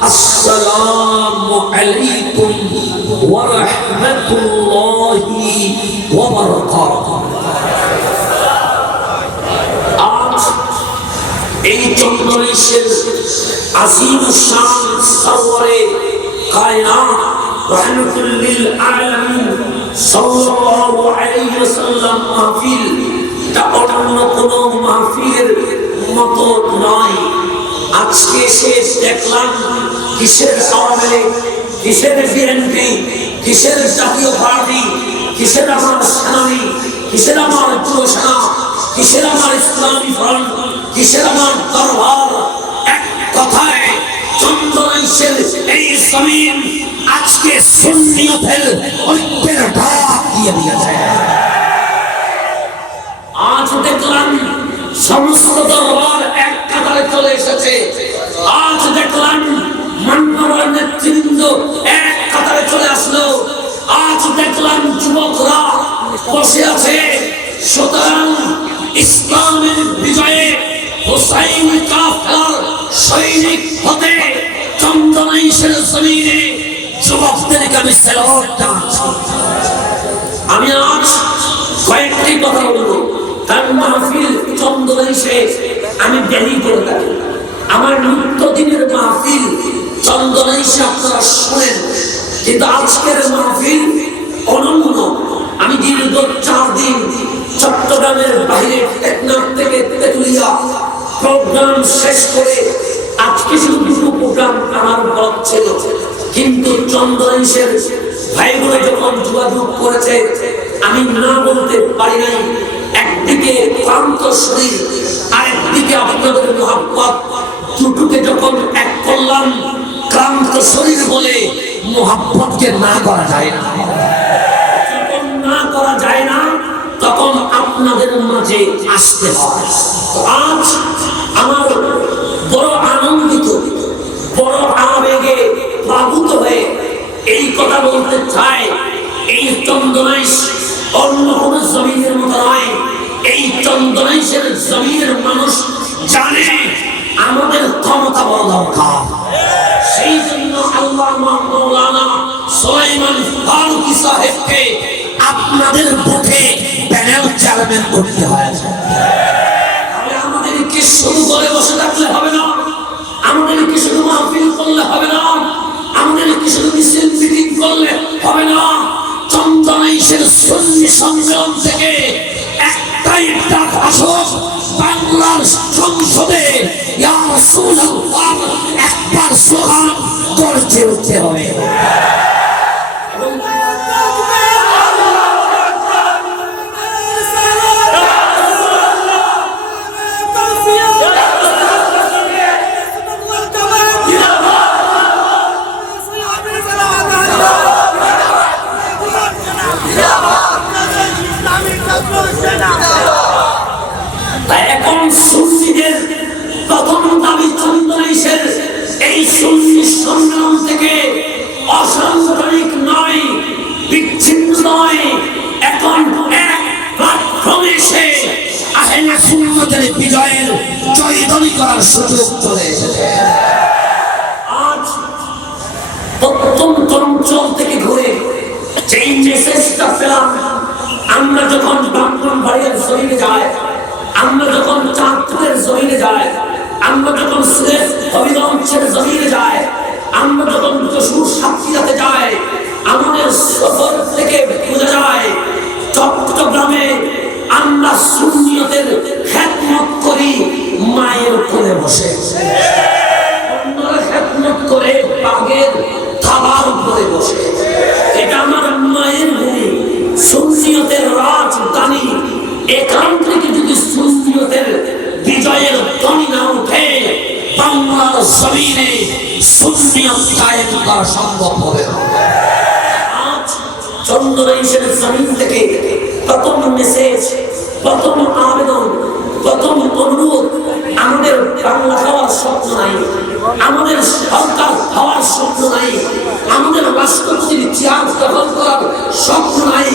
আসসালামু আলাইকুম ওয়া রাহমাতুল্লাহি ওয়া বারাকাতুহু। আজ এই চন্দ্রমাসের আজিম শান সরওয়ারে কায়নাত রাহমাতুল লিল আলামিন সাল্লাল্লাহু আলাইহি ওয়াসাল্লাম মাহফিল তা অন্য কোনো মাহফিলের মতো নয়। আজকে এসে দেখলাম কিসের আওয়ামী লীগ, কিসের বিএনপি, কিসের জাতীয় পার্টি, কিসের আমার সেনানি, কিসের আমার যুবসেনা, কিসের আমার ইসলামী ফ্রন্ট, কিসের আমার দরবার। এক কথায় চন্দ্রমাসের এই জমিন আজকে সুন্নিয়তের ঐক্যের ডাক দিয়ে দিয়েছে। আজ দেখলাম সমস্ত দরবার এক কাতারে চলে এসেছে। আজ দেখলাম মান্যবর নেতৃবৃন্দ এক কাতারে চলে আসলো। আজ দেখলাম যুবকরা বসে আছে। সুতরাং ইসলামের বিজয়ে হুসাইনি কাফেলার সৈনিক হতে চন্দ্রমাসের জমিনে যুবকদেরকে আমি সেলুট জানাচ্ছি। আমি আজ কয়েকটি কথা বলবো, কারণ মাহফিল চন্দ্রমাসে আমি দেরি করে থাকি। আমার নিত্যদিনের মাহফিল চন্দ্রমাসে আপনারা শোনেন, কিন্তু আজকের মাহফিল অনন্য। আমি দীর্ঘ 4 দিন চট্টগ্রামের বাইরে টেকনাফ থেকে তেতুলিয়া প্রোগ্রাম শেষ করে আজকে শুধু 2টো প্রোগ্রাম আমার ব্লক ছিল, কিন্তু চন্দ্রমাসের ভাইগুলো যখন যোগাযোগ করেছে আমি না বলতে পারি নাই। একদিকে ক্লান্ত শরীর, আরেকদিকে আপনাদের মোহাব্বত, দুটোকে যখন এক করলাম, ক্লান্ত শরীর বলে মোহাব্বতকে না করা যায় না। যখন না করা যায় না তখন আপনাদের মাঝে আসতে হয়। আজ আমার বড় আনন্দিত, বড় আবেগে প্লাবিত হয়ে এই কথা বলতে চাই, এই চন্দ্রমাস অন্য কোন জমিনের মতো নয়। এই চন্দ্রমাসের জমিনের মানুষ জানে আমাদের ক্ষমতা বড় দরকার। সেই জন্য আল্লাহ মাওলানা সুলাইমান ফারুকী সাহেবকে আপনাদের ভোটে প্যানেল চেয়ারম্যান করতে হয়েছে। আমাদেরকে শুরু করে বসে থাকলে হবে না, আমাদেরকে শুধু মাহফিল করলে হবে না, আমাদেরকে শুধু মিছিল মিটিং করলে হবে না। চন্দ্রমাসের সুন্নি সম্মেলন থেকে একটাই ডাক আসুক, বাংলার সংসদে ইয়া রাসূলুল্লাহ একবার স্লোগান গর্জে উঠতে হবে। এখন সুন্নিদের প্রথম দাবি চন্দ্রমাসের এই সুন্নি সম্মেলন থেকে অসাংগঠনিক নয়, বিচ্ছিন্ন নয়, এখন এক প্ল্যাটফর্মে এসে আহলে সুন্নতের বিজয়ের জয়ধ্বনি করার সুযোগ চলে এসেছে। আজ প্রত্যন্ত অঞ্চল থেকে ঘুরে যেই মেসেজটা পেলাম, আমরা যখন ব্রাহ্মণবাড়িয়ার জমিনে যাই, আমরা যখন চাঁদপুরের জমিনে যাই, আমরা যখন সিলেট হবিগঞ্জের জমিনে যাই, আমরা যখন যশোর সাতক্ষীরাতে যাই, আমাদের সফর থেকে বোঝা যায় চট্টগ্রামে আমরা সুন্নিয়তের খেদমত করি মায়ের কোলে বসে, অন্যরা খেদমত করে বাঘের থাবার উপরে বসে। এটা আমার মায়ের ভূমি, সুন্নিয়তের রাজধানী। এখান থেকে যদি সুন্নিয়তের বিজয়ের ধ্বনি না উঠে, বাংলার জমিনে সুন্নিয়ত কায়েম করা সম্ভব হবে না। আজ চন্দ্রমাসের জমিন থেকে প্রথম মেসেজ, প্রথম আবেদন, প্রথম অনুরোধ, আমাদের বাংলা হওয়ার স্বপ্ন নাই, আমাদের সরকার হওয়ার স্বপ্ন নাই, আমাদের রাষ্ট্রপতির চেয়ার দখল করার স্বপ্ন নাই।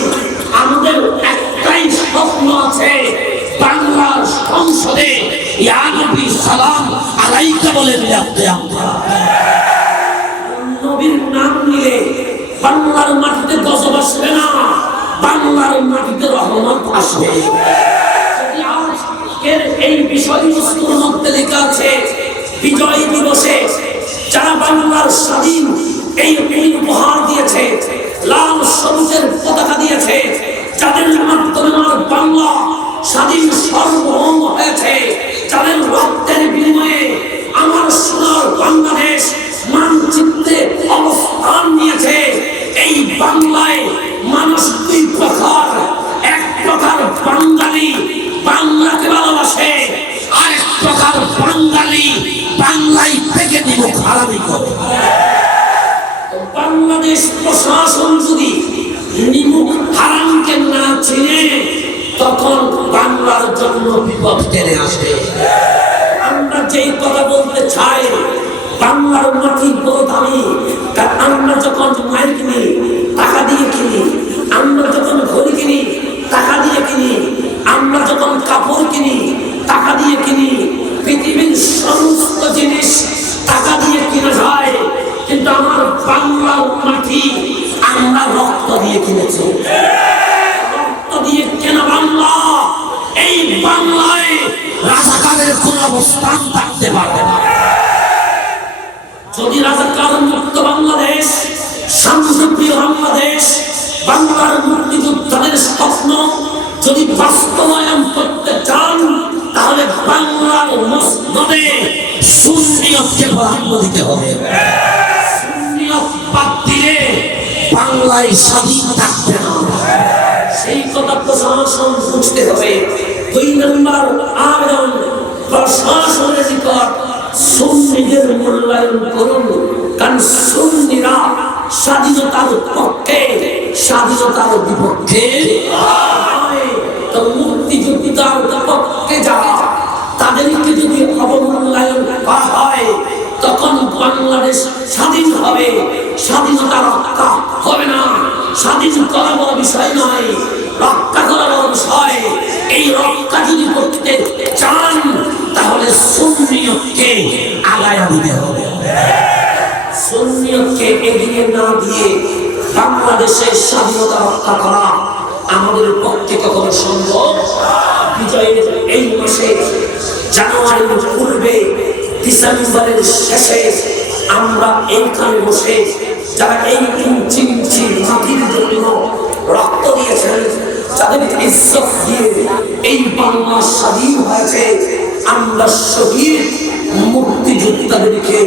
আমাদের একটাই স্বপ্ন আছে, বাংলার সংসদে ইয়া নবী সালাম আলাইকা বলে বিরাজতে আমরা। বাংলার মাটিতে গজব আসবে না, বাংলার মাটিতে রহমত আসবে। আজকের এই বিষয়বস্তুর মধ্যে লেখা আছে বিজয় দিবসে যারা বাংলার স্বাধীন এই উপহার দিয়েছে, লাল সবুজের পতাকা দিয়েছে, যাদের মাধ্যমে আমার বাংলা স্বাধীন সার্বভৌম হয়েছে, যাদের রক্তের বিনিময়ে আমার সোনার বাংলাদেশ মানচিত্রে অবস্থান নিয়েছে। এই বাংলায় মানুষ দুই প্রকার, এক প্রকার বাঙালি বাংলাকে ভালোবাসে, আর এক প্রকার বাঙালি বাংলায় থেকে দিব খারাপি করে। বাংলাদেশ প্রশাসন যদি নিমুখ হারামকে না চিনে তখন বাংলার জন্য বিপদ টেনে আসবে। আমরা যেই কথা বলতে চাই বাংলার মাটি বড় দামি, আমরা যখন মাইক কিনি টাকা দিয়ে কিনি, আমরা যখন ঘড়ি কিনি টাকা দিয়ে কিনি, আমরা যখন কাপড় কিনি টাকা দিয়ে কিনি, পৃথিবীর সমস্ত জিনিস টাকা দিয়ে কিনা যায়, কিন্তু আমার বাংলার মাটি আমরা রক্ত দিয়ে কিনেছি। রক্ত দিয়ে কেনা বাংলা, এই বাংলায় রাজাকারের কোন অবস্থান থাকতে পারবে না। যদি রাজাকার মুক্ত বাংলাদেশ, শান্তিপ্রিয় বাংলাদেশ, বাংলার মুক্তিযোদ্ধাদের স্বপ্ন যদি বাস্তবায়ন করতে চান তাহলে বাংলার মসনদে সুন্নিয়তকে প্রাধান্য দিতে হবে। সুন্নিয়ত বাদ দিলে বাংলায় স্বাধীন থাকবে না, সেই কথা প্রশাসন বুঝতে হবে। 2 নম্বর আবেদন প্রশাসনের নিকট সুন্নিদের মূল্যায়ন করুন, কারণ সুন্নিরা স্বাধীনতার পক্ষে স্বাধীনতার বিপক্ষে তো মুক্তিযোদ্ধার পক্ষে যারা তাদেরকে যদি অবমূল্যায়ন করা হয় তখন বাংলাদেশ স্বাধীন হবে, স্বাধীনতা রক্ষা হবে না। স্বাধীন করা বড় বিষয় নয়, রক্ষা করা বড় বিষয়। এই রক্ষা যদি করতে চান তাহলে সুন্নিয়তকে আগায়া দিতে হবে। সুন্নিয়তকে এগিয়ে না দিয়ে বাংলাদেশের স্বাধীনতা রক্ষা করা আমাদের পক্ষে কখনো সম্ভব। বিজয়ের এই মাসে জানুয়ারির পূর্বে ডিসেম্বরের শেষে আমরা এইখানে বসে যারা এই ইঞ্চি ইঞ্চি মাটির জন্য রক্ত দিয়েছেন, যাদের ইজ্জত দিয়ে এই বাংলা স্বাধীন হয়েছে, আমরা শহীদ মুক্তিযোদ্ধাদেরকে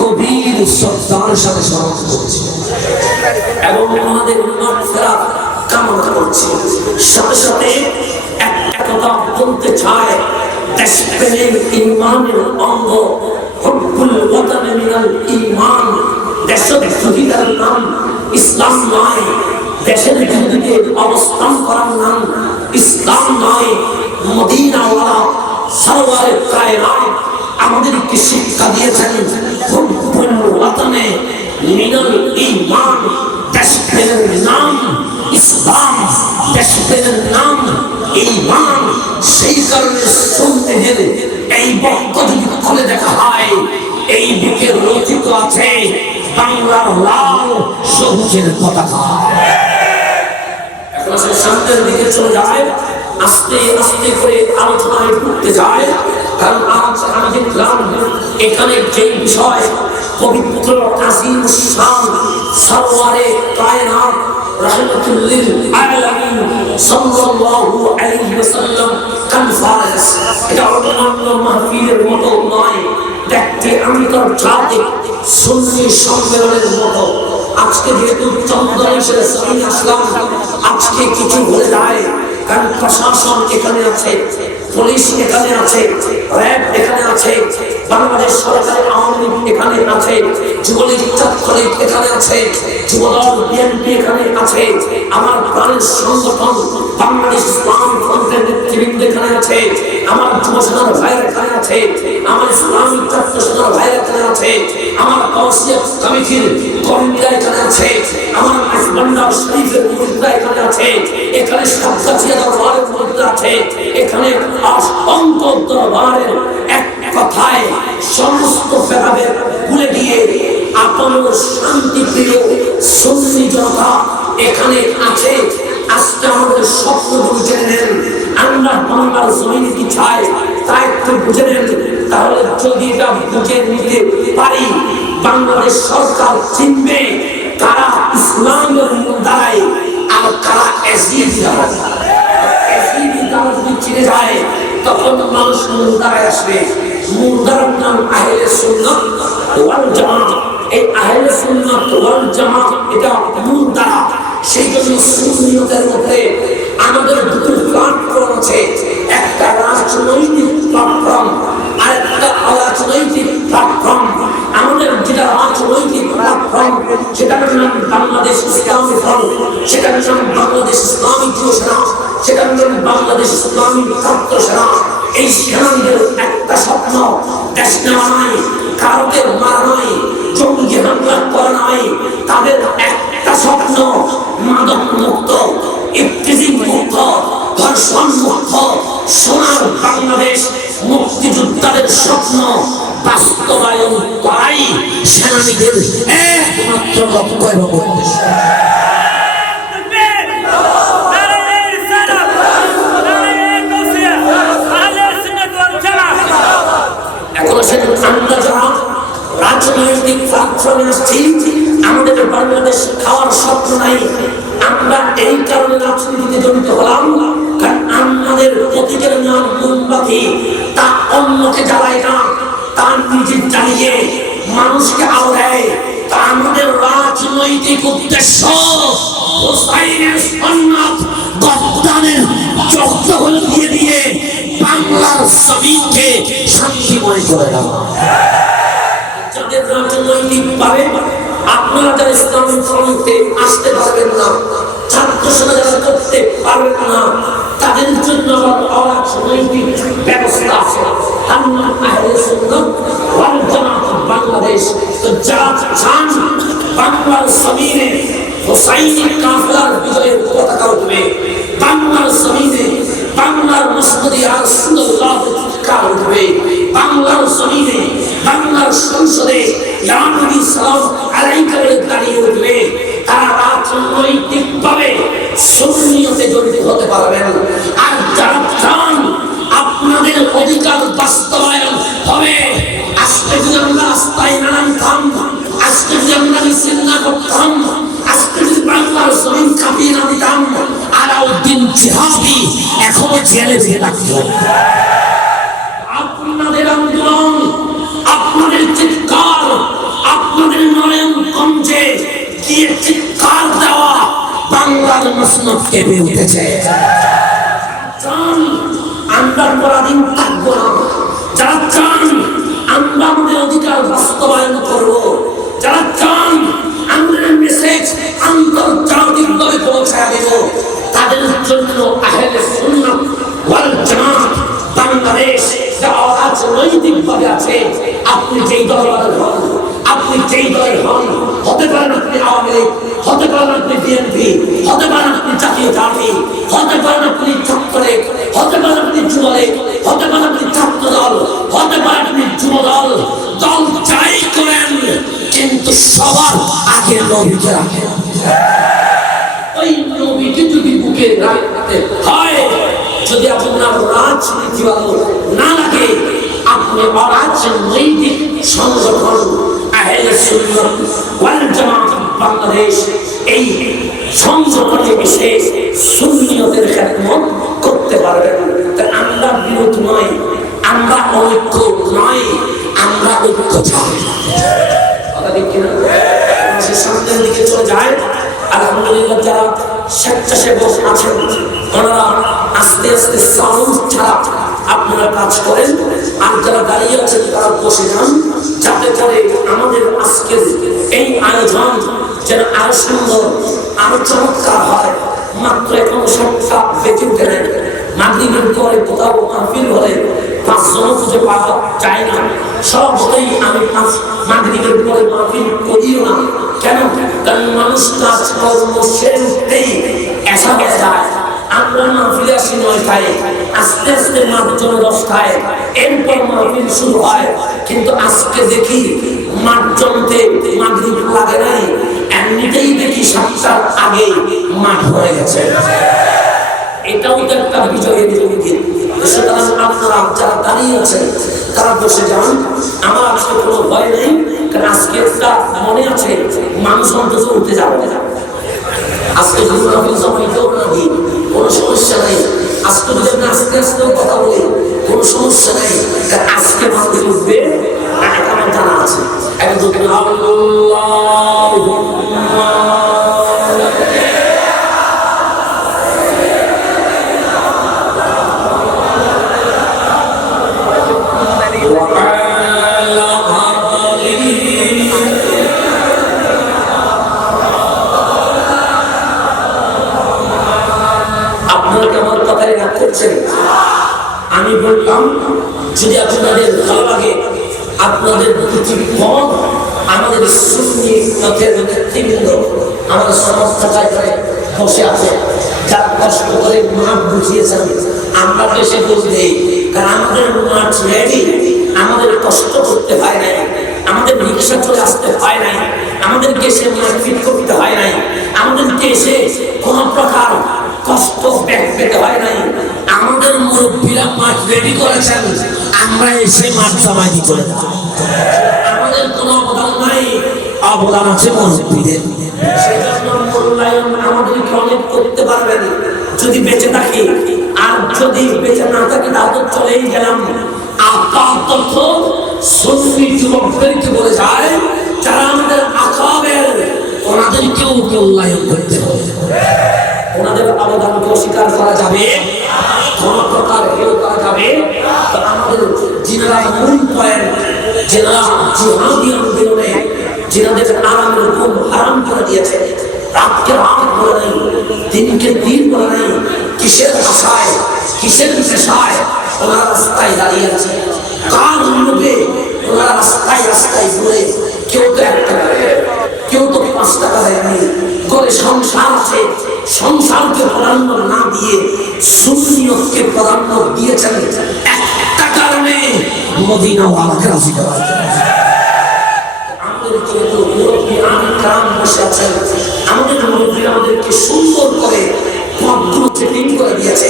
গভীর শ্রদ্ধার সাথে স্মরণ করছি এবং আমাদের মাগফিরাত কামনা করছি। সাথে সাথে একটা কথা বলতে চাই, দেশপ্রেমের ঈমানের অঙ্গ, হুব্বুল ওয়াতান মিনাল ঈমান। দেশদ্রোহিতার নাম ইসলাম নয়, দেশের বিরুদ্ধে অবস্থান করার নাম ইসলাম নয়। মদিনাওয়ালা সরওয়ারে কায়নাত আমাদেরকে শিক্ষা দিয়েছেন হুব্বুল ওয়াতানে মিনাল ঈমান। দেশপ্রেমের নাম ইসলাম, দেশপ্রেমের নাম ঈমান। সেই কারণে শুনতে গেলে এই বক্ত যদি খুলে দেখা হয়, এই বুকের রচিত আছে বাংলার লাল সবুজের পতাকা। এখন সামনের দিকে চলে যায়, আস্তে আস্তে করে আলোচনায় ঢুকতে যায়। কারণ আজ আমি দেখলাম এখানে যে বিষয় পবিত্র আজিম শান সরওয়ারে কায়নাত রাহমাতুল লিল আলামিন সাল্লাল্লাহু আলাইহি ওয়াসাল্লাম কনফারেন্স, এটা অন্যান্য মাহফিলের মতো নয়, দেখতে আমেরিকার জাতীয় সুন্নি সম্মেলনের মতো। আজকে যেহেতু চন্দ্রদেশের জমিন আসলাম, আজকে কিছু হয়ে যায়, কারণ প্রশাসন এখানে আছে, পুলিশ এখানে আছে, র্যাব এখানে আছে, বাংলাদেশ সরকারের আওয়ামী লীগ এখানে আছে, যুবলীগ ছাত্রলীগ এখানে আছে, যুবদল বিএনপি এখানে আছে, আমার প্রাণের সংগঠন বাংলাদেশ ইসলাম ফ্রন্টের নেতৃবৃন্দ এখানে আছে, আমার যুব সেনার ভাইরা এখানে আছে, আমার ইসলামিক ছাত্র সেনার ভাইরা এখানে আছে, আমার কওসিয়া কমিটির কর্মীরা এখানে আছে, আমার আসবান্ডার শরীফের মুরিদরা এখানে আছে, এখানে সাতগাছিয়া দরবারের মুরিদরা আছে, এখানে অসংখ্য দরবারের এক কথায় সমস্ত ভেদাভেদ ভুলে গিয়ে আপনার শান্তিপ্রিয় সুন্নি জনতা এখানে আছে। আজকে আমাদের স্বপ্নগুলো জেনে নেন, আমরা বাংলার জমিনে কি চাই তা একটু বুঝে নেন। তাহলে যদি এটা বুঝে নিতে পারি, বাংলাদেশ সরকার চিনবে কারা ইসলামের দ্বারাই আর কারা এসিডি দ্বারা। এসিডি দ্বারা যদি চিনে যায় তখন মানুষ মূল দ্বারায় আসবে। মূল দ্বারার নাম আহলে সুন্নাত ওয়াল জামাত। এই আহলে সুন্নাত ওয়াল জামাত এটা মূল দ্বারা। সেই জন্য সুন্নিয়তের মধ্যে আমাদের দুটো প্ল্যাটফর্ম আছে, একটা রাজনৈতিক প্ল্যাটফর্ম আর একটা অরাজনৈতিক প্ল্যাটফর্ম। আমাদের যেটা রাজনৈতিক প্ল্যাটফর্ম সেটার নাম বাংলাদেশ ইসলামী ফ্রন্ট, সেটার নাম বাংলাদেশ ইসলামী যুব সেনা, সেটার নাম বাংলাদেশ ইসলামী ছাত্র সেনা। এই সেনাদের একটা স্বপ্ন, দেশ নেওয়া নাই, কাউকে মারা নাই, জঙ্গি হামলা করা নাই। তাদের একটা স্বপ্ন মাদক মুক্ত, ইফতিজিং মুক্ত, ধর্ষণ মুক্ত সোনার বাংলাদেশ। মুক্তিযোদ্ধাদের স্বপ্ন বাস্তবায়ন করাই সেনানীদের একমাত্র লক্ষ্য এবং উদ্দেশ্য। আমরা যারা রাজনৈতিক প্ল্যাটফর্মে আসছি, আমাদের বাংলাদেশ খাওয়ার স্বপ্ন নাই। আমরা এই কারণে রাজনীতিতে জড়িত হলাম, কারণ আমাদের প্রতীকের নাম মোমবাতি। তা অন্যকে জ্বালায় না, তা নিজে জ্বালিয়ে মানুষকে আওড়ায়। তা আমাদের রাজনৈতিক উদ্দেশ্য হোসাইনের সুন্নাত গদ্দানের চক্রগুলো দিয়ে দিয়ে বাংলার জমিনকে শান্তিময় করে দেওয়া। যাদের রাজনৈতিক ভাবে আপনারা যারা ইসলামী ফ্রন্টে আসতে পারবেন না, ছাত্র সেনা যারা করতে পারবেন না, তাদের জন্য অরাজনৈতিক ব্যবস্থা আছে। আমরা আহলে সুন্নাত ওয়াল জামাত বাংলাদেশ। তো যারা চান বাংলার জমিনে হোসাইনি কাফেলার বিজয়ের পতাকা উঠবে, বাংলার জমিনে বাংলার মুসনদে রাসূলুল্লাহ কার উঠবে, বাংলার জমিনে বাংলার সংসদে ইয়া নবী সাল্লাল্লাহু আলাইহি ওয়াসাল্লাম দাঁড়িয়ে উঠবে, তারা রাজনৈতিকভাবে সুন্নিয়তে জড়িত হতে পারবেন। আর যারা চান আপনাদের অধিকার বাস্তবায়ন হবে, আজকে যদি আমরা রাস্তায় না নামতাম, আজকে যদি আমরা মিছিল না করতাম, আজকে যদি বাংলার জমিন কাঁপিয়ে না দিতাম, আলাউদ্দিন জিহাদি এখনো জেলে থাকতো। আপনাদের আন্দোলন, আপনাদের চিৎকার, আপনাদের নয়নগঞ্জে গিয়ে চিৎকার দেওয়া বাংলার মসনদ কেঁপে উঠেছে। চান আমরা পরাধীন থাকবো না, যারা চান আমরা আমাদের অধিকার বাস্তবায়ন করবো, যারা চান আমাদের মেসেজ আন্তর্জাতিকভাবে পৌঁছায় দেব, তাদের জন্য আহলে সুন্নাত ওয়াল জামাত বাংলাদেশ রাজনৈতিকভাবে আছে। আপনি যেই দলের হন, আপনি যেই দলের হন, হতে পারেন আপনি আওয়ামী লীগ, হতে পারেন আপনি বিএনপি, হতে পারেন আপনি জাতীয় পার্টি, হতে পারেন আপনি ছাত্রলীগ, হতে পারেন আপনি যুবলীগ, হতে পারেন আপনি ছাত্র দল, হতে পারেন আপনি যুব দল, দল যাই করেন, কিন্তু সবার আগে নবীকে রাখেন। ওই নবীকে যদি বুকে রাখতে হয়, যদি আপনার রাজনীতি ভালো না লাগে, আপনি অরাজনৈতিক সংগঠন আহলে সুন্নাত ওয়াল জামাত বাংলাদেশ এই সংগঠনে এসে সুন্নিয়তের খেদমত করতে পারবেন। তাই আমরা বিরোধ নয়, আমরা ঐক্য নয়, আমরা ঐক্য চাই। কথা ঠিক কিনা? সে সামনের দিকে চলে যায়। আলহামদুলিল্লাহ যারা স্বেচ্ছাসেবক আছেন ওনারা আস্তে আস্তে সাউন্ড ছাড়া আপনারা কাজ করেন, আর যারা দাঁড়িয়ে আছেন তারা বসে যান, যাতে করে আমাদের আজকের এই আয়োজন যেন আরো সুন্দর আরো চমৎকার হয়। মাত্র এখন 7টা বেজে উঠে নেন, মাগরিবের পরে কোথাও মাহফিল হলে 5 জন খুঁজে পাওয়া যায় না। সবটাই আমি মাগরিবের পরে মাহফিল করিও না। কেন? কারণ মানুষ কাজ কর্ম সেরে উঠতেই এসা হয়ে যায়। আমরা মাহফিলে আসি 9টায়, আস্তে আস্তে মাঠজন 10টায়, এরপর মাহফিল শুরু হয়। কিন্তু আজকে দেখি মাঠজনতে মাগরিব লাগে নাই, এমনিতেই হয়েছে। এটাও তো একটা বিজয়ের ইঙ্গিত। সুতরাং আপনারা যারা দাঁড়িয়ে আছেন তারা বসে যান। আমার আজকে কোনো ভয় নেই, কারণ আজকে একটা মনে আছে মানুষ অন্তত উঠতে যাবে। আজকে কোনো সমস্যা নেই। আজকে যদি আমরা আস্তে আস্তেও কথা বলি কোনো সমস্যা নেই, কারণ আজকে মানুষ উঠবে আমার জানা আছে। একদম আমি বললাম যদি আপনাদের ভালো লাগে, আপনাদের দুটি পথ আমাদের সুন্নি পথের নেতৃবৃন্দ আমাদের সমস্যাটায় করে বসে আছে, যারা কষ্ট করে মাঠ বুঝিয়েছেন। আমরা দেশে বলতে দেই, কারণ আমাদের মাঠ রেডি, আমাদের কষ্ট করতে হয় নাই, আমাদের রিক্সা চলে আসতে হয় নাই, আমাদেরকে এসে মাঠ ফিট করতে হয় নাই, আমাদেরকে এসে কোন প্রকার কষ্ট ব্যাগ পেতে হয় নাই। আমাদের মুরব্বীরা মাঠ রেডি করেছেন, আমরা এসে মাঠ জমাই করে দেব। আমাদের কোনো অবদান নাই, অবদান আছে মুরব্বীদের। সেজন্য মূল্যায়ন আমাদেরকে অনেক করতে পারবেন যদি বেঁচে থাকি, আর যদি বেঁচে না থাকি তাহলে চলেই গেলাম। আপাতত সুন্নি যুবকদেরকে বলে যায় যারা আমাদের আকাবের, ওনাদেরকেও মূল্যায়ন করতে হবে। ওনাদের অবদানকে অস্বীকার করা যাবে, কোন প্রকার হেয় করা যাবে। তো আমাদের যিনারা মূল পয়েন্ট, যিনারা জিহাদি আন্দোলনে যিনাদের আরামের ঘুম হারাম করে দিয়েছে, রাতকে রাত বলে নাই, দিনকে দিন বলে নাই, কিসের আশায় কিসের পেশায় ওনারা রাস্তায় দাঁড়িয়ে আছে, কার লোভে ওনারা রাস্তায় রাস্তায় ঘুরে। কেউ তো 1 টাকা দেয়, কেউ তো 5 টাকা দেয়নি, করে সংসার আছে, সংসারকে প্রাধান্য না দিয়ে সুন্নিয়তকে প্রাধান্য দিয়েছেন। একটা কারণে মদিনা ওয়ালাকে রাজি করা যায়। আমাদের যেহেতু মুরব্বী আমিরাম বসে আছেন, আমাদের মুরব্বী আমাদেরকে সুন্দর করে পথগুলো সেটিং করে দিয়েছে,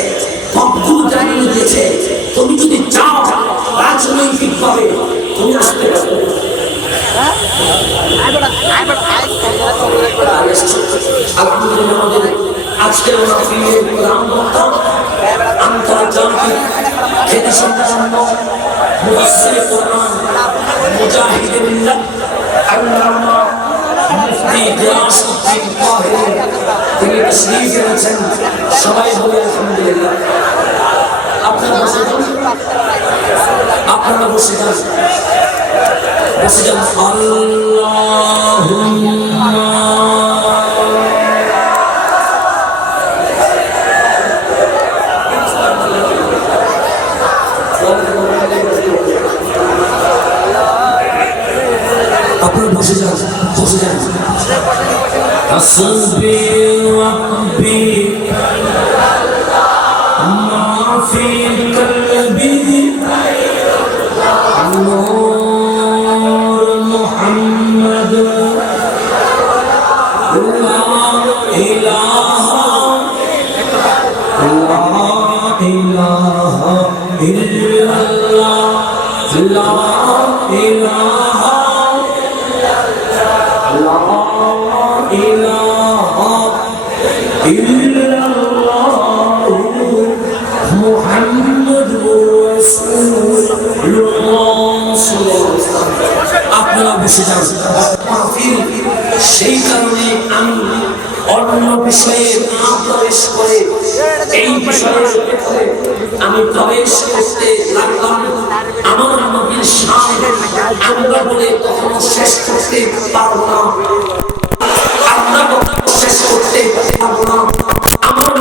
পথগুলো জানিয়ে দিয়েছে। তুমি যদি চাও রাজনৈতিক ভাবে তুমি আসতে পারো। আলহামদুলিল্লাহ আমাদের আজকের মাহফিলের প্রধান বক্তা আন্তর্জাতিক খ্যাতিসম্পন্ন মুফাসসির কোরআন, মুজাহিদে মিল্লাত আল্লামা মুফতি গিয়াসউদ্দিন তাহের, তিনি তাশরীফ এনেছেন। সবাই বলে আলহামদুলিল্লাহ। আপনারা বসে যান, আপনারা বসে যান, বসে যান। আল্লাহুম্মা আপনারা বসে যান, বসে যান। হাসবি রাব্বি মা ফি কলবি নূর মুহাম্মদ লা ইলাহা ইল্লাল্লাহ, লা ইলাহা আপনারা বসে যান। সেই কারণে আমি অন্য বিষয়ে না প্রবেশ করে এই বিষয়ের ভেতরে আমি প্রবেশ করতে লাগলাম। আমার নবীর শান আমরা বলে কখনো শেষ করতে পারবো না, আমরা কখনো শেষ করতে পারবো না। আমার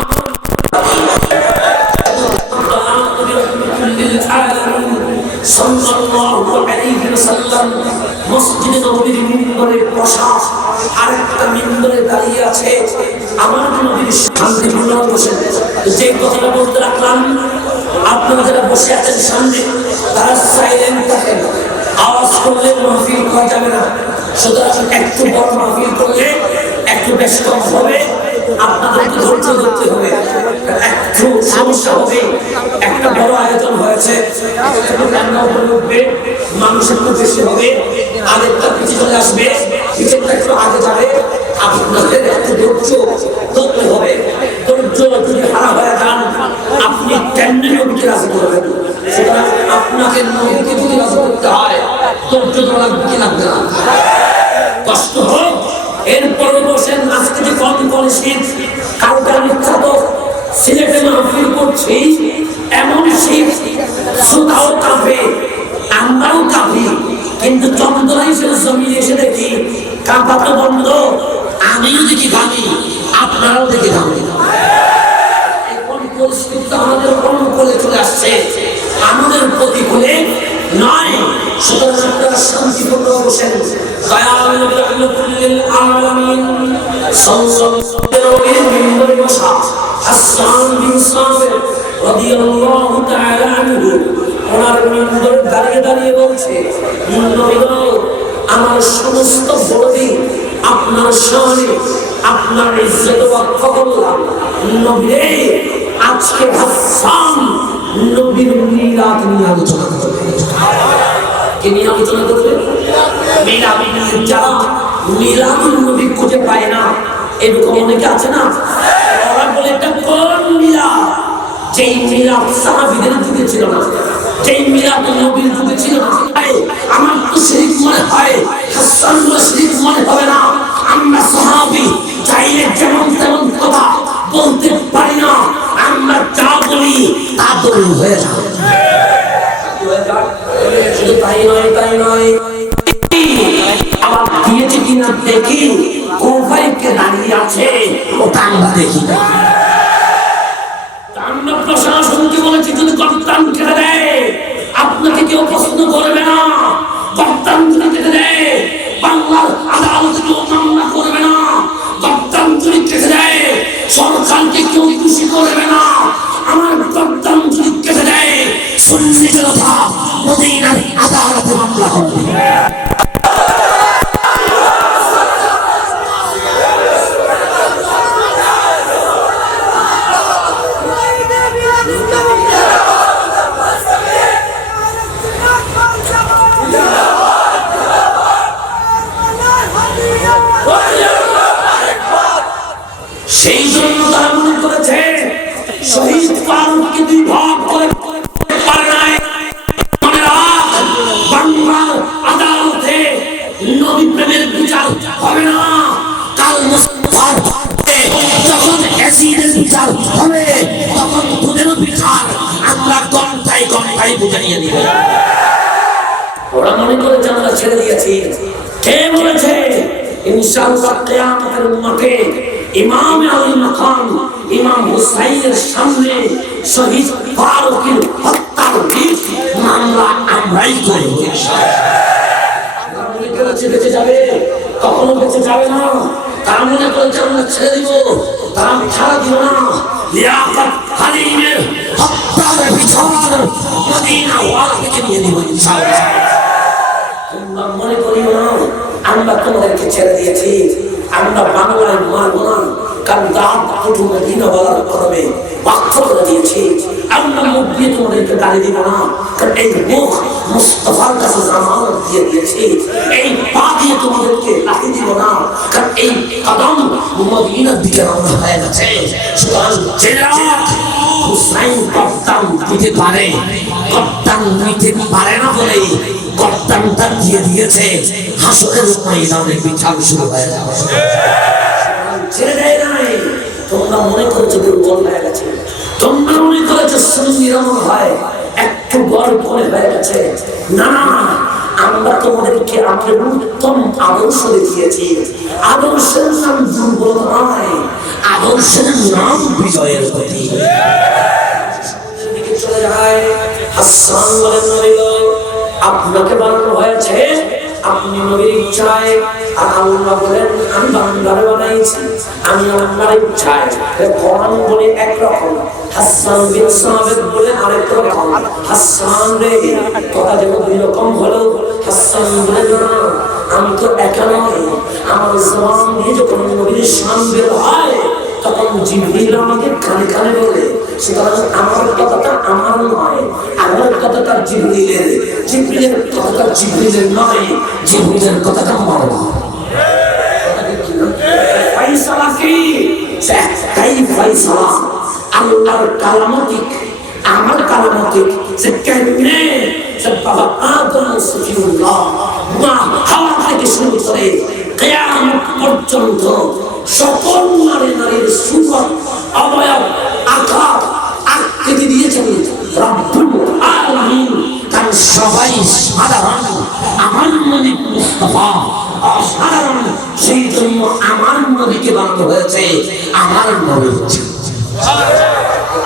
সাল্লাল্লাহু আলাইহি ওয়াসাল্লাম মসজিদে নববীর মিম্বরে বসা, আরেকটা মিম্বরে দাঁড়িয়ে আছে। আমার নবীর শান্তিপূর্ণ বসে যে কথাটা বলতে রাখলাম, আপনারা যারা বসে আছেন সামনে তারা সাইলেন্ট থাকেন, আওয়াজ করলে মাহফিল করা যাবে না। সুতরাং একটু বড় মাহফিল করলে একটু বেশ কম হবে, আপনাদেরকে ধৈর্য ধরতে হবে। একটু সমস্যা হবে, একটা বড় আয়োজন হয়েছে, মানুষ একটু বেশি হবে, আগেরটা পিছিয়ে চলে আসবে, পিছনটা একটু আগে যাবে। আপনাদের একটু ধৈর্য ধরতে হবে। ধৈর্য যদি হারা হয়ে যান, আপনি কেমনে নবীকে রাজি করবেন? সুতরাং আপনাকে নবীকে যদি রাজি করতে হয়, ধৈর্য ধরা কি লাগবে না, কষ্ট হোক। এরপরে বসেন, আজকে যে কম শীত, কালকে আমি চাদর সিলেটে মাহফিল করছি, এমন শীত, শ্রোতাও কাঁপে, আমরাও কাঁপি, কিন্তু চন্দ্রাই সে জমিনে এসে দেখি কাঁপা তো বন্ধ, আমিও দেখি ঘামি, আপনারাও দেখি ঘামি। এখন পরিস্থিতি আমাদের অনুকূলে চলে আসছে, আমাদের প্রতিকূলে নয়। সুতরাং আপনারা শান্তিপূর্ণ বসেন। দয়াল রহমতুল্লিল আলামিন সাল্লাল্লাহু আলাইহি ওয়াসাল্লাম হাসান বিন সাবির রাদিয়াল্লাহু তাআলা আনহু ওনার মিম্বরে দাঁড়িয়ে দাঁড়িয়ে বলছে, নবী গো, আমার সমস্ত বড়ি আপনার সামনে, আপনার ইজ্জত রক্ষা করলাম। নবী রে, আজকে হাসান নবীর মিলাদ নিয়ে আলোচনা করবে। কে নিয়ে আলোচনা করবে? মিলাদ। যারা মিলাদুন নবী খুঁজে পায় না, এরকম অনেকে আছে না, ওরা বলে এটা কোন মিলাদ? যেই মিলাদ সাহাবীদের যুগে ছিল না, যেই মিলাদ নবীর যুগে ছিল না। আমার তো শরীফ মনে হয়, হাসান শরীফ মনে হবে না। আমরা সাহাবী চাইলে যেমন তেমন কথা বলতে পারি না, আমরা যা বলি তা দলিল হয়ে যায়। শুধু তাই নয়, তাই নয়, আবার দিয়েছে কিনা দেখি, কোথায় কে দাঁড়িয়ে আছে ওটা আমরা দেখি না। আমরা প্রশাসনকে বলেছি, যদি গর্দান কেটে দেয় আপনাকে কেউ প্রশ্ন করবে না। গর্দান যদি কেটে দেয় বাংলার আদালতে কেউ মামলা করবে না। গর্দান যদি কেটে দেয় সরকারকে কেউ খুশি করবে না। আমার গর্দান যদি কেটে দেয় সুন্নি জনতা মদিনার আদালতে মামলা করবে। সেই জন্য তারা মনে করেছে শহীদ ফারুককে দুই ভাগ করে পারে নাই। মনে রাখ, বাংলার আদালতে নবী প্রেমের বিচার হবে না। কাল মুস্তাফার যখন এসিডের বিচার হবে, তখন দুধেরও বিচার আমরা ঘন্টায় ঘন্টায় বুঝে নিয়ে দিব। ওরা মনে করেছে আমরা ছেড়ে দিয়েছি। কে বলেছে? ইনশাআল্লাহ কিয়ামতের মাঠে ইমাম আলী মাকাম ইমাম হুসাইনের সামনে শহীদ ফারুকের হত্যার মামলা আমরাই করব। ইনশাআল্লাহ মনে করেছে বেঁচে যাবে, কখনো বেঁচে যাবে না। তারা মনে করেছে আমরা ছেড়ে দিব, তারা ছাড়া দিব না। লিয়াকত হালিমের হত্যার বিচার মদিনা ওয়ালা থেকে নিয়ে দিব ইনশাআল্লাহ। তোমরা মনে করিও না আমরা তোমাদেরকে ছেড়ে দিয়েছি, আমরা বাংলায় মারব না। কারণ দাঁত দুটো মদিনা বলার করবে বাক্য করে দিয়েছি। আমরা মুখ দিয়ে তোমাদেরকে গালি দিব না, কারণ এই মুখ মুস্তাফার কাছে জামানত দিয়ে দিয়েছি। এই পা দিয়ে তোমাদেরকে লাথি দিব না, কারণ এই কদম মদিনার দিকে রওনা হয়ে গেছে। সুতরাং জেনে রাখ, হুসাইন গর্দান দিতে পারে, গর্দান নিতে পারে না বলে গর্দানটা দিয়ে দিয়েছে। হাসরের ময়দানে বিচার শুরু হয়ে যাবে। ছেড়ে দেয় নাই। তোমরা মনে করেছো দুর্বল হয়ে গেছে, তোমরা মনে করেছো নিরাময় হয়, একটু গর্ব করে হয়ে গেছে। না, আমরা তোমাদেরকে আমাদের উত্তম আদর্শ দেখিয়েছি। আদর্শের নাম দুর্বলতা নয়, আদর্শের নাম বিজয়ের প্রতি। চলে যায় হাসান বলেন, নবী গো, আপনাকে বানানো হয়েছে আপনি নবীর ইচ্ছায়, আর আল্লাহ বলেন আমি বান্দারে বানাইছি আমি আল্লাহর ইচ্ছায়। কোরআন বলে একরকম, হাসান বিন সাবিত বলে আরেক রকম। হাসান রে কথা যেন দুই রকম হলো। হাসান বলে না, আমি তো একা নয়, আমার জবান দিয়ে যখন নবীর শান বের হয় জিবরিল আমাকে কানে কানে বলে, সুতরাং আমার কথাটা আমার নয়, আমার কথাটা জিবরিলের, জিবরিলের কথাটা জিবরিলের নয়, জিবরিলের কথাটা আমার না। ফাইসালা কি? একটাই ফাইসালা, আল্লাহর কালামতিক, আমার কালামতিক। সে কেমনে? সে বাবা আদম সফিউল্লাহ মা হাওয়া থেকে শুরু করে কিয়ামত পর্যন্ত সকল নারীর সুরত, অবয়ব, আকার, আকৃতি দিয়েছেন রব্বুল আলামিন। কারণ সবাই সাধারণ, আমার নবী মুস্তাফা অসাধারণ, সেই জন্য আমার নবীকে বানানো হয়েছে আমার নবী হচ্ছে।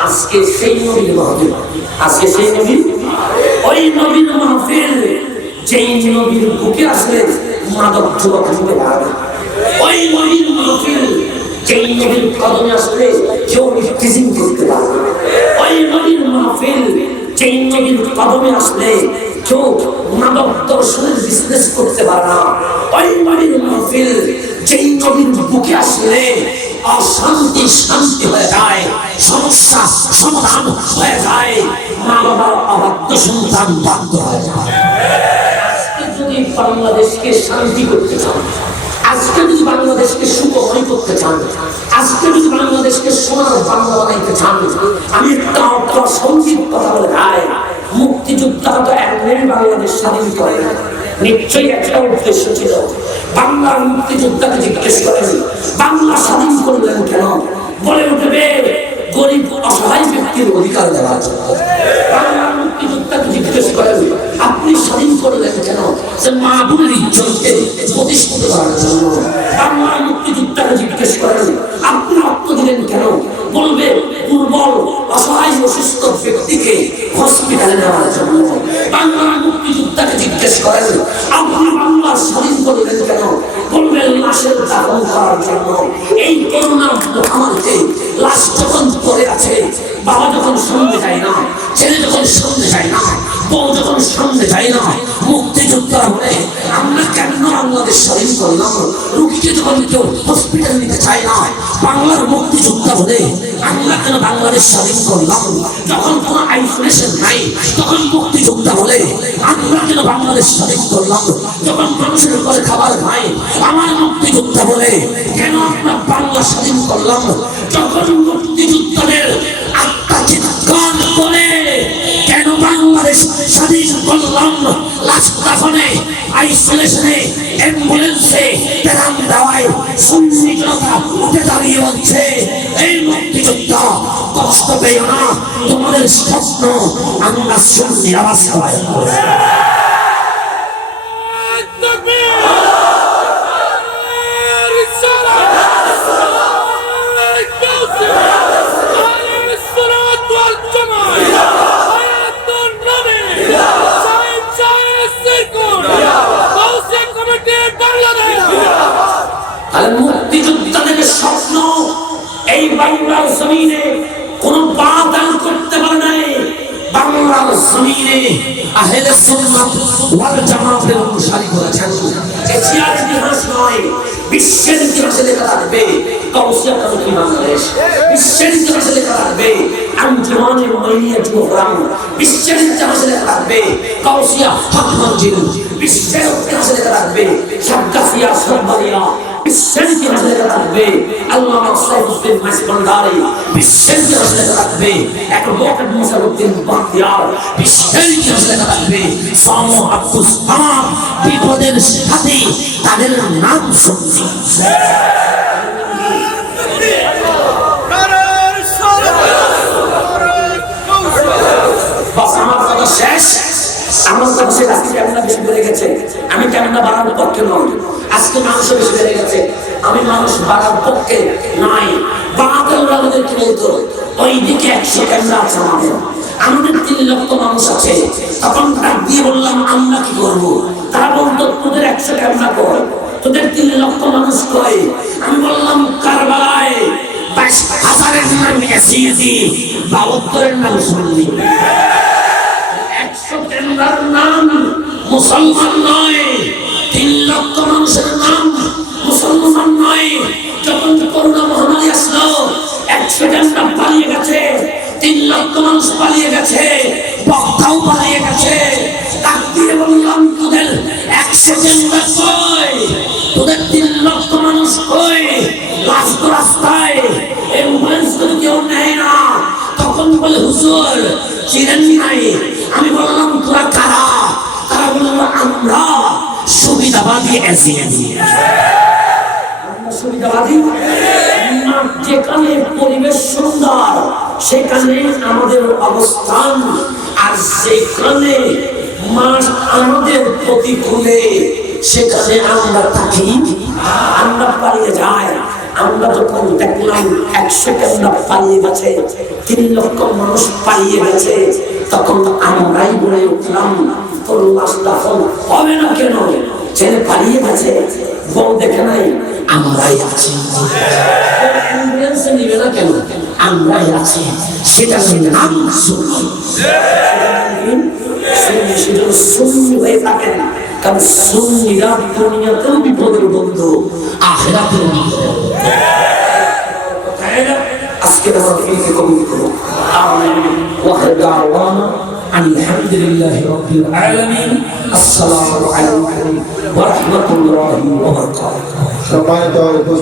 আজকে সেই নবীর মাহফিল, আজকে সেই নবী, ওই নবীর মাহফিল যেই নবীর বুকে আসলে মাদক যুবক ঢুকে দাঁড়াবে, ওই নবীর মাহফিল যেই নবীর কদমে আসলে কেউ টিজিং করতে পারবে, ওই নবীর মাহফিল যেই নবীর কদমে আসলে কেউ মাদক দর্শনের বিজনেস করতে পারে না, ওই নবীর মাহফিল যেই নবীর বুকে আসলে অশান্তি শান্তি হয়ে যায়, সমস্যা সমাধান হয়ে যায়, মা বাবার অবাধ্য সন্তান বাধ্য হয়ে যায়। আজকে যদি বাংলাদেশকে শান্তি করতে চান, আজকে যদি বাংলাদেশকে সুখময় করতে চান, আজকে যদি বাংলাদেশকে সোনার বাংলা বানাইতে চান, আমি একটা সঙ্গীত কথা বলে ভাই, মুক্তিযোদ্ধারা তো একদিন বাংলাদেশ স্বাধীন করে না, নিশ্চয়ই একটা উদ্দেশ্য ছিল। বাংলার মুক্তিযোদ্ধাকে জিজ্ঞেস করেন বাংলা স্বাধীন করলেন কেন, বলে উঠবে গরিব অসহায় ব্যক্তির অধিকার দেওয়ার জন্য। বাংলার মুক্তিযোদ্ধাকে জিজ্ঞেস করেন আপনি স্বাধীন করলেন কেন, সে মা বোনের ইজ্জতকে প্রতিষ্ঠিত করার জন্য। বাংলার মুক্তিযোদ্ধাকে জিজ্ঞেস করেন আপনি রক্ত দিলেন কেন, বলবে দুর্বল অসহায় অসুস্থ ব্যক্তিকে হসপিটালে নেওয়ার জন্য। বাংলার মুক্তিযোদ্ধাকে জিজ্ঞেস করেন আপনি বাংলা স্বাধীন করলেন কেন, বলবেন লাশের দাফন করার জন্য। এই করোনা মহামারীতে লাশ যখন পড়ে আছে, বাবা যখন সামনে যায় না, ছেলে যখন সামনে যায় না, বউ যখন সামনে যায় না, মুক্তিযোদ্ধা হলে আমরা কেন বাংলাদেশ স্বাধীন করলাম? রুগীকে যখন কেউ হসপিটাল নিতে চায় না, বাংলার মুক্তিযোদ্ধা হলে আমরা কেন বাংলাদেশ স্বাধীন করলাম? যখন কোনো আইসোলেশন নাই, তখন মুক্তিযোদ্ধা হলে আমরা কেন বাংলাদেশ স্বাধীন করলাম? যখন মানুষের ঘরে খাবার খাই, আমার মুক্তিযোদ্ধা বলে কেন আমরা বাংলা স্বাধীন করলাম? যখন মুক্তিযোদ্ধাদের আত্মা চিৎকার করে কেন বাংলাদেশ স্বাধীন করলাম? লাশ দাফনে, আইসোলেশনে, অ্যাম্বুলেন্সে, প্রাণ দেওয়ায় সুন্নি জনতা উঠে দাঁড়িয়ে বলছে এই মুক্তিযোদ্ধা কষ্ট পেও না, তোমাদের স্বপ্ন আমরা সুন্নিরা বাস্তবায়ন করব। মুক্তিযোদ্ধাদের স্বপ্ন এই বাংলার জমিনে কোন বাতিল করতে পারে নাই। বাংলার জমিনে আহলে সুন্নাত ওয়াল জামাতের অনুসারী করেছেন। এশিয়ার ইতিহাস নয়, বিশ্বের ইতিহাসে লেখা থাকবে কাউসিয়া কমিটি বাংলাদেশ, বিশ্বের ইতিহাসে লেখা থাকবে আঞ্জুমানে মাইনিয়াত প্রোগ্রাম, বিশ্বের ইতিহাসে লেখা থাকবে কাউসিয়া হক মঞ্জিল, বিশ্বের ইতিহাসে লেখা থাকবে সাবকাফিয়া সরবারিয়া, বিশ্বের ইতিহাসে লেখা থাকবে আল্লামা সাইফুদ্দিন মাসবান্দারি, বিশ্বের ইতিহাসে লেখা থাকবে অ্যাডভোকেট মুসারউদ্দিন বাখতিয়ার, বিশ্বের ইতিহাসে লেখা থাকবে সামো আব্দুস সামাদ। বিপদের সাথে তাদের নাম শুনছি। আমার কথা শেষ। আমার কাছে আজকে ক্যামেরা বেশি বেড়ে গেছে, আমি ক্যামেরা বাড়ানোর পক্ষে নয়। আজকে মানুষ বেশি বেড়ে গেছে, আমি মানুষ বাড়ার পক্ষে নাই। বাতিলরা আমাদেরকে বলতো ওইদিকে 100 ক্যামেরা আছে, আমাদের 3 লক্ষ মানুষ আছে। তখন ডাক দিয়ে বললাম আমরা কি করবো? তারা বলতো তোদের 100 ক্যামেরা কর, তোদের 3 লক্ষ মানুষ কয়। আমি বললাম কারবালায় 22,000-এর নাম এসিয়েছি, 72-এর নাম শুনলি। 100 ক্যামেরার নাম মুসলমান নয়, 3 লক্ষ মানুষের নাম মুসলমান নয়। যখন করোনা মহামারী আসলো, বলে হুজুর চিনেন নাই। আমি বললাম তোরা কারা? তারা বলল আমরা সুবিধাবাদী এজেন্ট। সুবিধাবাদী না, যেখানে পরিবেশ সুন্দর সেখানে আমাদের অবস্থান, আর যেখানে মাঠ আমাদের প্রতিকূলে সেখানে আমরা থাকি, আমরা পালিয়ে যাই। আমরা যখন দেখলাম 1 সেকেন্ড পালিয়ে গেছে, 3 লক্ষ মানুষ পালিয়ে গেছে, তখন আমরাই বলে উঠলাম তোর লাশটা হবে না কেন? ছেলে পালিয়ে গেছে, বউ দেখে নাই, আমরাই আছি। অ্যাম্বুলেন্সে নিবে না কেন? আমরাই আছি। সেটা নাম সুন্নি। সুন্নি হয়ে থাকেন, কারণ সুন্নিরা দুনিয়াতেও বিপদের বন্ধু, আখিরাতেও বিপদের বন্ধু। আজকে আমার ফিরকে কবুল করুন। আমিন। ওয়া দাওয়ানা আলহামদুলিল্লাহি রাব্বিল আলামিন। আসসালামু আলাইকুম ওয়া রাহমাতুল্লাহি ওয়া বারাকাতুহু।